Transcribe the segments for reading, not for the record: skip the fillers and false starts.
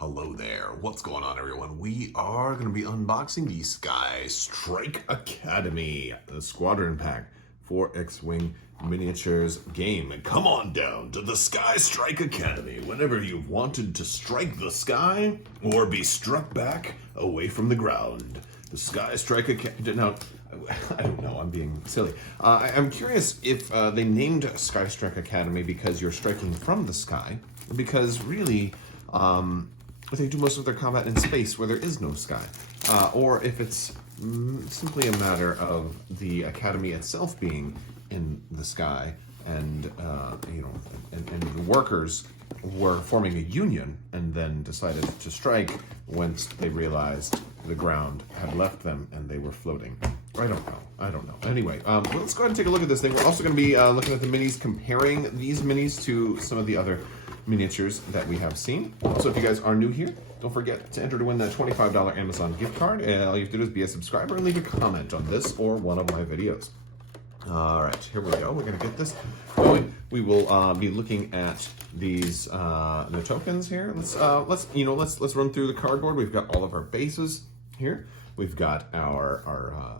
Hello there. What's going on, everyone? We are going to be unboxing the Skystrike Academy, the Squadron pack for X-Wing miniatures game. And come on down to the Skystrike Academy whenever you've wanted to strike the sky or be struck back away from the ground. The Skystrike Academy. Now, I don't know, I'm being silly. I'm curious if they named Skystrike Academy because you're striking from the sky, because really, they do most of their combat in space where there is no sky, or if it's simply a matter of the academy itself being in the sky, and and the workers were forming a union and then decided to strike once they realized the ground had left them and they were floating. I don't know. Anyway, let's go ahead and take a look at this thing. We're also going to be looking at the minis, comparing these minis to some of the other miniatures that we have seen. Also, if you guys are new here, don't forget to enter to win that $25 Amazon gift card. And all you have to do is be a subscriber and leave a comment on this or one of my videos. All right, here we go. We're going to get this going. We will be looking at these the tokens here. Let's run through the cardboard. We've got all of our bases here. We've got our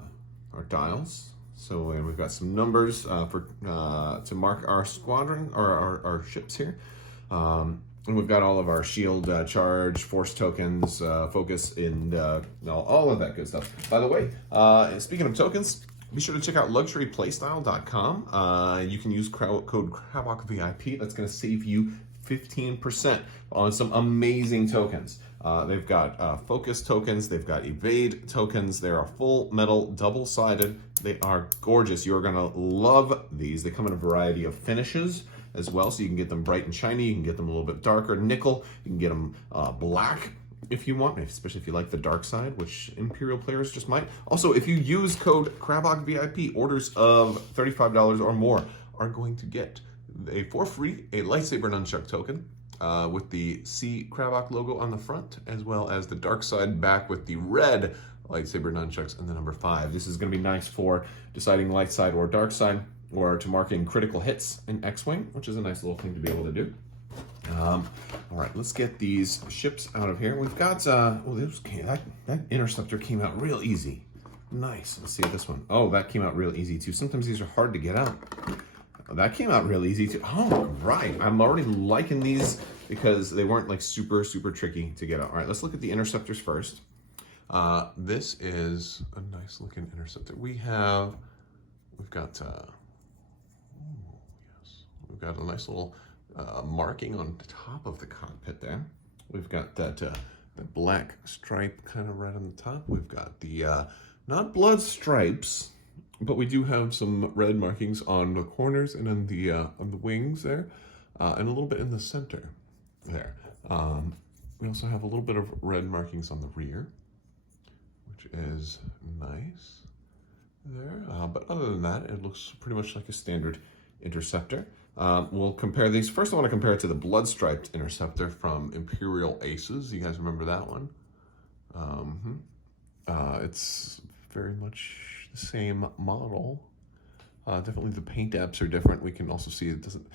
dials. So we've got some numbers to mark our squadron or our ships here. And we've got all of our shield, charge, force tokens, focus, and all of that good stuff. By the way, speaking of tokens, be sure to check out luxuryplaystyle.com. You can use code Crabbok VIP. That's going to save you 15% on some amazing tokens. They've got focus tokens, they've got evade tokens. They are full metal, double-sided. They are gorgeous. You're going to love these. They come in a variety of finishes as well, so you can get them bright and shiny, you can get them a little bit darker, nickel, you can get them black if you want, especially if you like the dark side, which Imperial players just might. Also, if you use code Crabbok VIP, orders of $35 or more are going to get for free a lightsaber nunchuck token with the C Crabbok logo on the front, as well as the dark side back with the red lightsaber nunchucks and the number 5. This is going to be nice for deciding light side or dark side, or to marking critical hits in X-Wing, which is a nice little thing to be able to do. All right, let's get these ships out of here. We've got, that Interceptor came out real easy. Nice. Let's see this one. Oh, that came out real easy too. Sometimes these are hard to get out. That came out real easy too. Oh, right. I'm already liking these because they weren't like super, super tricky to get out. All right, let's look at the Interceptors first. This is a nice looking Interceptor. We've got a nice little marking on the top of the cockpit there. We've got that the black stripe kind of right on the top. We've got the not blood stripes, but we do have some red markings on the corners and on the wings there, and a little bit in the center there. We also have a little bit of red markings on the rear, which is nice there. But other than that, it looks pretty much like a standard Interceptor. We'll compare these. First, I want to compare it to the blood-striped Interceptor from Imperial Aces. You guys remember that one? It's very much the same model. Definitely the paint apps are different. We can also see it doesn't.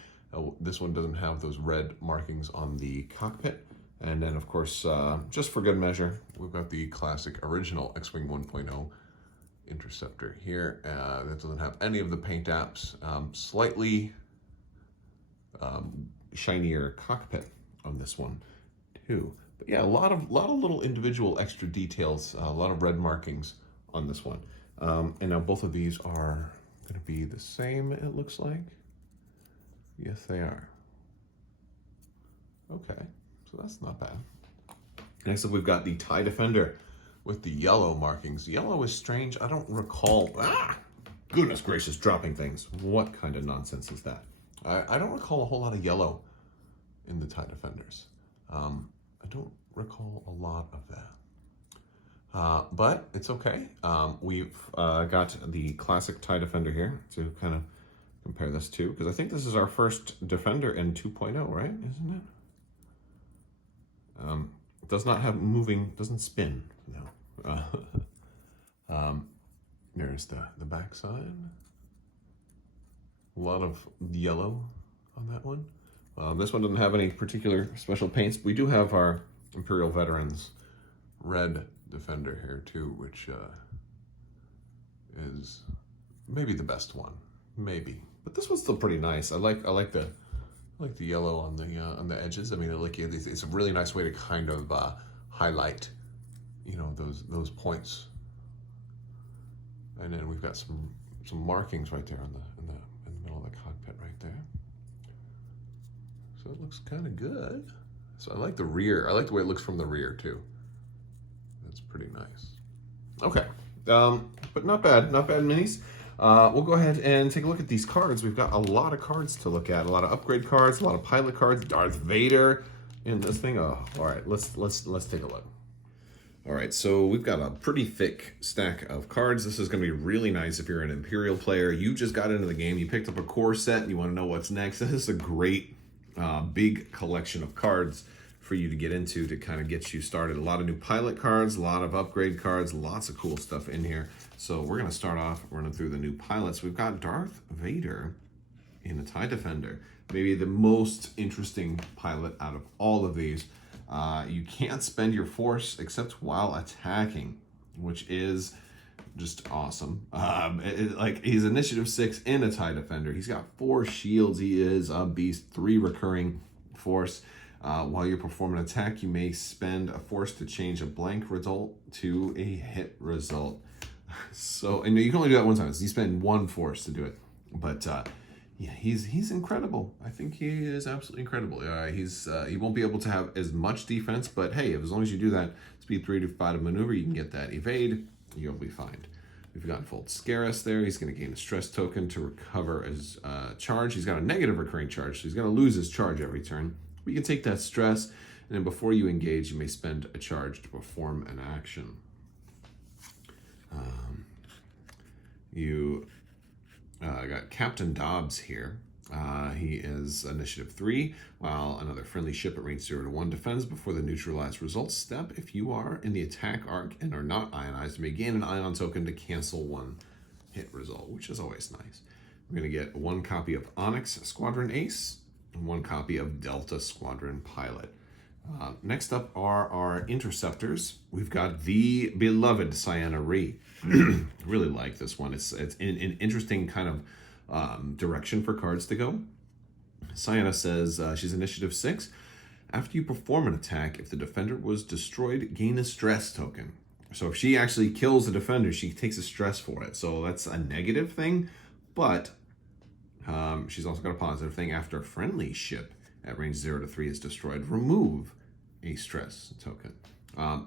This one doesn't have those red markings on the cockpit. And then, of course, just for good measure, we've got the classic original X-Wing 1.0 Interceptor here. That doesn't have any of the paint apps. Slightly shinier cockpit on this one too. But yeah, a lot of little individual extra details, a lot of red markings on this one. And now both of these are going to be the same, it looks like. Yes, they are. Okay, so that's not bad. Next up, we've got the TIE Defender with the yellow markings. Yellow is strange. I don't recall. Goodness gracious, dropping things. What kind of nonsense is that? I don't recall a whole lot of yellow in the TIE Defenders. I don't recall a lot of that. But it's okay. We've got the classic TIE Defender here to kind of compare this to, because I think this is our first Defender in 2.0, right? Isn't it? It does not have moving, doesn't spin. No. There's the back side. A lot of yellow on that one. This one doesn't have any particular special paints. We do have our Imperial Veterans red defender here too, which is maybe the best one, maybe. But this one's still pretty nice. I like the yellow on the edges. I mean, it's a really nice way to kind of highlight, you know, those points. And then we've got some markings right there in the middle of the cockpit right there. So it looks kind of good. So I like the rear. I like the way it looks from the rear too. That's pretty nice. Okay, but not bad minis. We'll go ahead and take a look at these cards. We've got a lot of cards to look at, a lot of upgrade cards, a lot of pilot cards, Darth Vader in this thing. Oh, all right, let's take a look. All right, so we've got a pretty thick stack of cards. This is going to be really nice if you're an Imperial player. You just got into the game, you picked up a core set, and you want to know what's next. This is a great big collection of cards for you to get into to kind of get you started. A lot of new pilot cards, a lot of upgrade cards, lots of cool stuff in here. So we're going to start off running through the new pilots. We've got Darth Vader in the TIE Defender, maybe the most interesting pilot out of all of these. You can't spend your force except while attacking, which is just awesome. Like he's initiative 6 in a TIE Defender. He's got 4 shields. He is a beast. 3 recurring force. While you perform an attack, you may spend a force to change a blank result to a hit result. So, and you can only do that one time. So you spend 1 force to do it. But yeah, he's incredible. I think he is absolutely incredible. He won't be able to have as much defense, but hey, as long as you do that speed 3 to 5 maneuver, you can get that evade. You'll be fine. We've got Volt Scarus there. He's going to gain a stress token to recover his charge. He's got a negative recurring charge, so he's going to lose his charge every turn. We can take that stress, and then before you engage, you may spend a charge to perform an action. You got Captain Dobbs here. He is initiative 3, while another friendly ship at range 0 to 1 defends before the neutralized results step. If you are in the attack arc and are not ionized, you may gain an ion token to cancel 1 hit result, which is always nice. We're going to get 1 copy of Onyx Squadron Ace, and 1 copy of Delta Squadron Pilot. Next up are our Interceptors. We've got the beloved Sienna Ree. Really like this one. It's in an interesting kind of direction for cards to go. Sienna says she's initiative 6. After you perform an attack, if the defender was destroyed, gain a stress token. So if she actually kills the defender, she takes a stress for it. So that's a negative thing, but she's also got a positive thing. After a friendly ship at range 0 to 3 is destroyed, remove a stress token.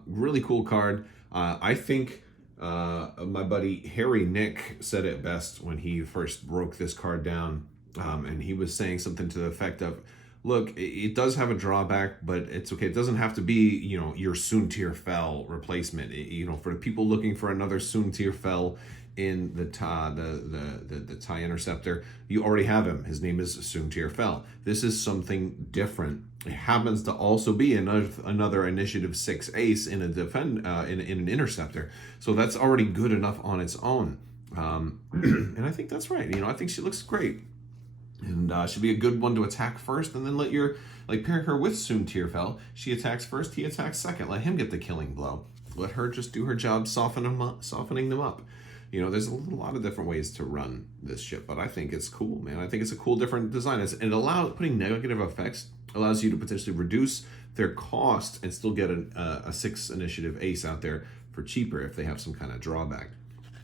Really cool card. I think my buddy Harry Nick said it best when he first broke this card down, and he was saying something to the effect of, look, it does have a drawback, but it's okay. It doesn't have to be, you know, your Soontir Fel replacement. For the people looking for another Soontir Fel in the TIE Interceptor, you already have him. His name is Soontir Fel. This is something different. It happens to also be another Initiative 6 ace in an Interceptor. So that's already good enough on its own. And I think that's right. I think she looks great. And should be a good one to attack first, and then let pair her with Soontir Fel. She attacks first, he attacks second. Let him get the killing blow. Let her just do her job softening them up. There's a lot of different ways to run this ship, but I think it's cool, man. I think it's a cool different design. Putting negative effects allows you to potentially reduce their cost and still get a 6 initiative ace out there for cheaper if they have some kind of drawback.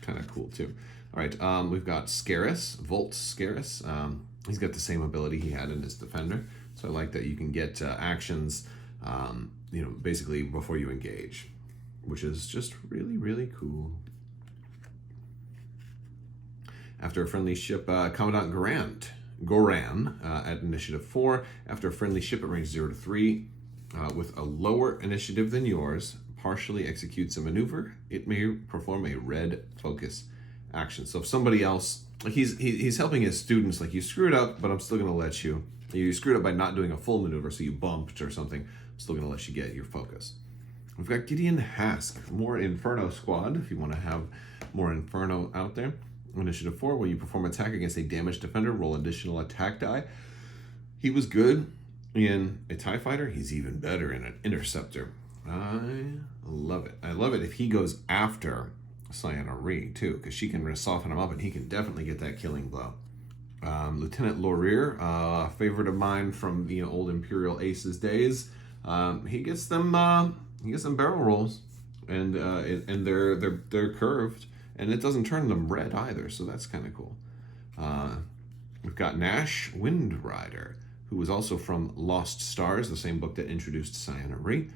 Kind of cool too. All right, we've got Scarus, Volt Scarus. He's got the same ability he had in his Defender, so I like that you can get actions, basically before you engage, which is just really, really cool. After a friendly ship, Commandant Goran at Initiative 4. After a friendly ship at range 0 to 3, with a lower initiative than yours, partially executes a maneuver, it may perform a red focus action. So if somebody else, he's helping his students, you screwed up, but I'm still going to let you. You screwed up by not doing a full maneuver, so you bumped or something. I'm still going to let you get your focus. We've got Gideon Hask, more Inferno squad, if you want to have more Inferno out there. Initiative 4, when you perform attack against a damaged defender, roll additional attack die. He was good In a TIE fighter, he's even better in an Interceptor. I love it. I love it if he goes after Cyana Ree, too, because she can soften him up and he can definitely get that killing blow. Lieutenant Laurier, favorite of mine from the old Imperial Aces days. He gets them barrel rolls, and they're curved, and it doesn't turn them red either, so that's kind of cool. We've got Nash Windrider, who was also from Lost Stars, the same book that introduced Cyana Ree.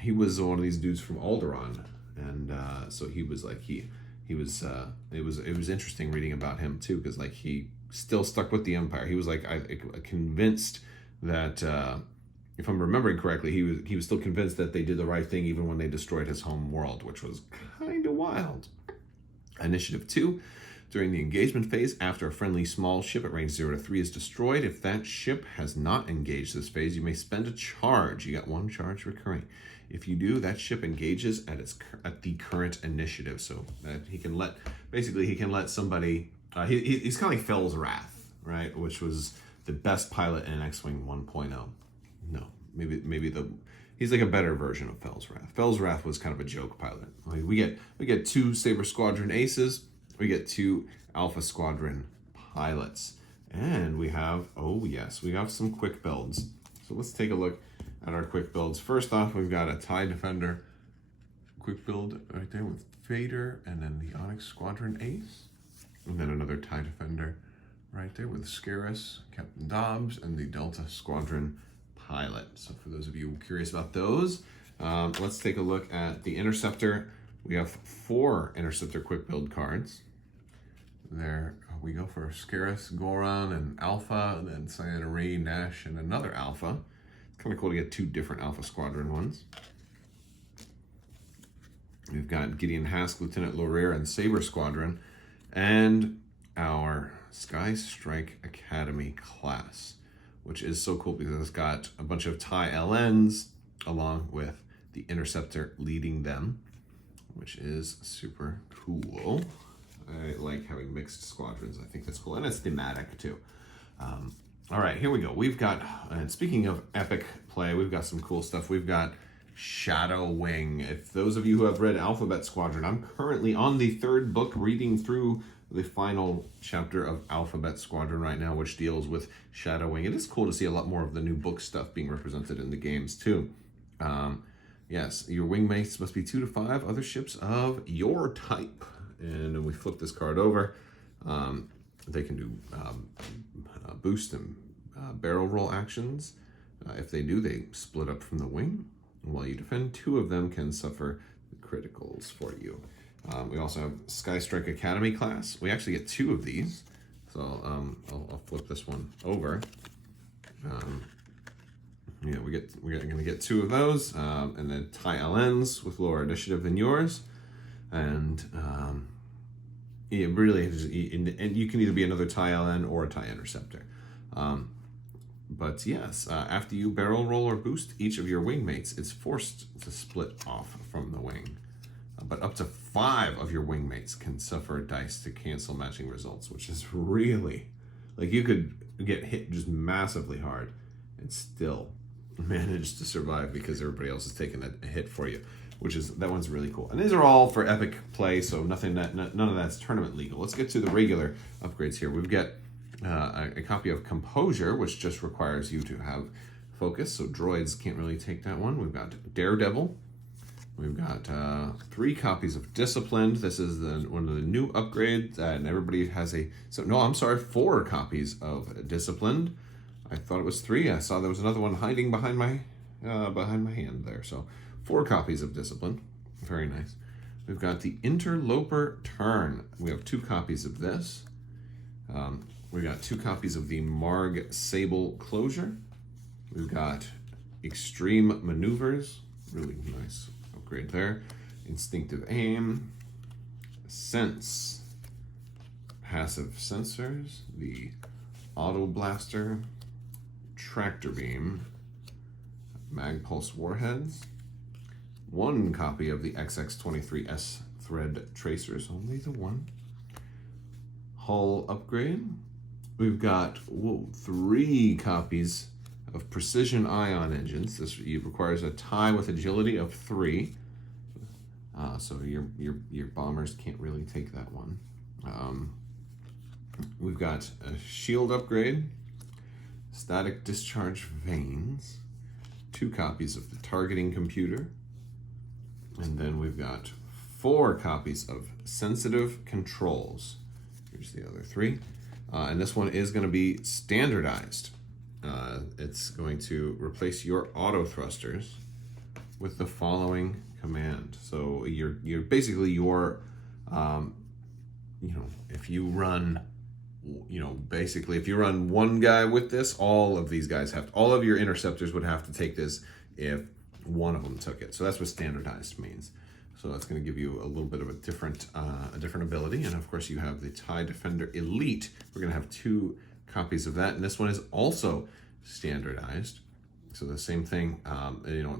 He was one of these dudes from Alderaan, and so he was like it was interesting reading about him too, because like he still stuck with the Empire. He was like I convinced that if I'm remembering correctly, he was still convinced that they did the right thing even when they destroyed his home world, which was kind of wild. Initiative 2. During the engagement phase, after a friendly small ship at range 0 to 3 is destroyed, if that ship has not engaged this phase, you may spend a charge. You got 1 charge recurring. If you do, that ship engages at the current initiative. So that he can let somebody. He's kind of like Fel's Wrath, right? Which was the best pilot in X-Wing 1.0. No, maybe he's like a better version of Fel's Wrath. Fel's Wrath was kind of a joke pilot. Like we get 2 Saber Squadron aces. We get 2 Alpha Squadron pilots. And we have, we have some quick builds. So let's take a look at our quick builds. First off, we've got a TIE Defender quick build right there with Vader, and then the Onyx Squadron ace. And then another TIE Defender right there with Scarus, Captain Dobbs, and the Delta Squadron pilot. So for those of you curious about those, let's take a look at the Interceptor. We have 4 Interceptor quick build cards. There we go for Scarus, Goron, and Alpha, and then Cyana Ree, Nash, and another Alpha. It's kind of cool to get 2 different Alpha Squadron ones. We've got Gideon Hask, Lieutenant Laurier, and Saber Squadron, and our Skystrike Academy class, which is so cool because it's got a bunch of TIE LNs along with the Interceptor leading them, which is super cool. I like having mixed squadrons. I think that's cool. And it's thematic too. All right, here we go. We've got, and speaking of epic play, we've got some cool stuff. We've got Shadow Wing. If those of you who have read Alphabet Squadron, I'm currently on the 3rd book reading through the final chapter of Alphabet Squadron right now, which deals with Shadow Wing. It is cool to see a lot more of the new book stuff being represented in the games too. Yes, your wingmates must be 2 to 5 other ships of your type. And when we flip this card over, they can do boost and barrel roll actions. If they do, they split up from the wing. And while you defend, 2 of them can suffer criticals for you. We also have Skystrike Academy class. We actually get 2 of these. So I'll flip this one over. Yeah, we're going to get 2 of those, and then TIE LNs with lower initiative than yours, and yeah, really, and you can either be another TIE LN or a TIE Interceptor. But yes, after you barrel roll or boost each of your wingmates, it's forced to split off from the wing. But up to 5 of your wingmates can suffer dice to cancel matching results, which is really, like, you could get hit just massively hard and still manage to survive because everybody else is taking a hit for you, that one's really cool. And these are all for epic play, so none of that's tournament legal. Let's get to the regular upgrades here. We've got a copy of Composure, which just requires you to have focus, so droids can't really take that one. We've got Daredevil. We've got 3 copies of Disciplined. This is one of the new upgrades, and everybody has 4 copies of Disciplined. I thought it was 3. I saw there was another one hiding behind my hand there. So 4 copies of Discipline. Very nice. We've got the Interloper Turn. We have 2 copies of this. We got 2 copies of the Marg Sable Closure. We've got Extreme Maneuvers. Really nice upgrade there. Instinctive Aim. Sense. Passive Sensors. The Auto Blaster. Tractor Beam, Mag Pulse Warheads, 1 copy of the XX23S Thread Tracers, only the 1. Hull Upgrade. We've got 3 copies of precision ion engines. This requires a tie with agility of 3. So your bombers can't really take that one. We've got a shield upgrade, static discharge vanes, 2 copies of the targeting computer, and then we've got 4 copies of sensitive controls. Here's the other 3. And this one is going to be standardized. It's going to replace your auto thrusters with the following command. So you're basically your, if you run, basically if you run one guy with this, all of these guys all of your interceptors would have to take this if one of them took it. So that's what standardized means. So that's going to give you a little bit of a different ability. And of course you have the TIE Defender Elite. We're going to have 2 copies of that. And this one is also standardized. So the same thing,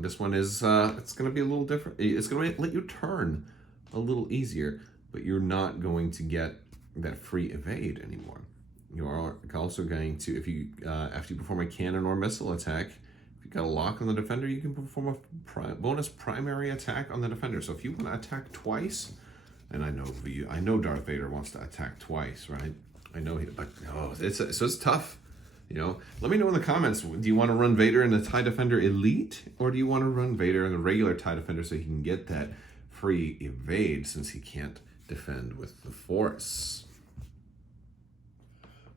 this one is, it's going to be a little different. It's going to let you turn a little easier, but you're not going to get that free evade anymore. You are also going to, if you, after you perform a cannon or missile attack, if you got a lock on the defender, you can perform a bonus primary attack on the defender. So if you want to attack twice, and I know Darth Vader wants to attack twice, right? I know it's tough. Let me know in the comments, do you want to run Vader in the TIE Defender Elite, or do you want to run Vader in the regular TIE Defender so he can get that free evade since he can't defend with the Force?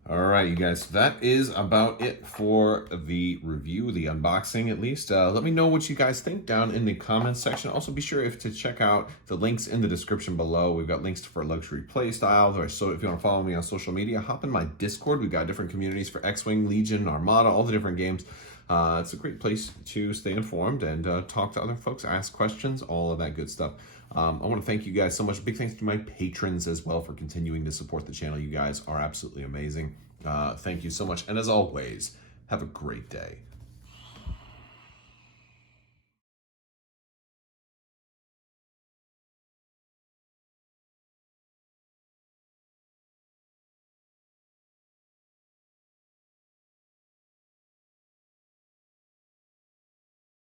All right, you guys, that is about it for the review, the unboxing at least. Let me know what you guys think down in the comments section. Also, be sure to check out the links in the description below. We've got links for luxury play styles. So if you want to follow me on social media, hop in my Discord. We've got different communities for X-Wing, Legion, Armada, all the different games. It's a great place to stay informed and talk to other folks, ask questions, all of that good stuff. I want to thank you guys so much. Big thanks to my patrons as well for continuing to support the channel. You guys are absolutely amazing. Thank you so much. And as always, have a great day.